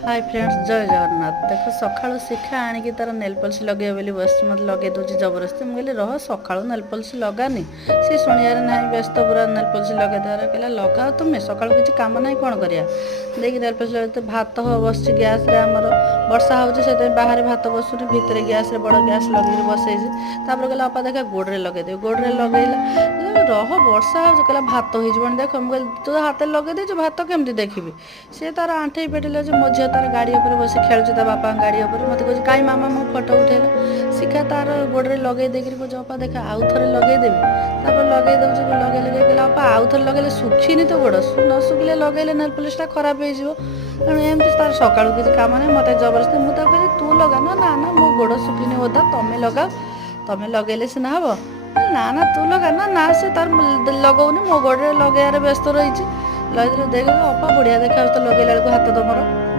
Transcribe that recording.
Hi friends, जय जगन्नाथ। देख सका शिखा आणिकी तार नेल पॉलिश लगे बोली बस मत लगे दूसरी जबरदस्ती। मुझे रह सका नेल पॉलिश लगानी, सी शुणियार ना व्यस्त पूरा नेल पॉलिश लगे देवार कहला लगाओ तुम्हें सका किसी कम ना कौन करा देखिए नेल पॉलिश लगे भात बस गैस आमर वर्षा हो बाहर भात बसुनी भितर गैस बड़ गैस लगे बसई कहला अपा देखा गोड़े लगेदे गोड़े लगेला रह वर्षा हो कहला भात हो देख मुझे तू हाथ लगे देଛୁ भात केमती देखी सी तार आंठे पेटिले मो झी तार गाड़ी उपर बस खेलुचे ता बापा गाड़ी उपर मत कहे कहीं मामा मो फोटो उठेला शिखा तार गोड़े लगे देकर कहे अपा देखा आउ थे लगेदेवी तापर लगे दूसरे लगे लगे कहला अपा आउ थे लगे सुखीनी तो गोड़ न सुखिले लगेले नेल पॉलिशटा खराब हो तेणु एमती तार सका किसी कम नहीं मत जबरदस्ती मुझे कहली तू लगा ना ना मो गोड़ सुखीनी ओदा तुम्हें लगाओ तुम्हें लगेले सीना हम ना ना तू लगा ना ना से तार लगौनी मो गोड़े लगे व्यस्त रही लगे देख अपा बढ़िया देखा तो लगे हाथ तुम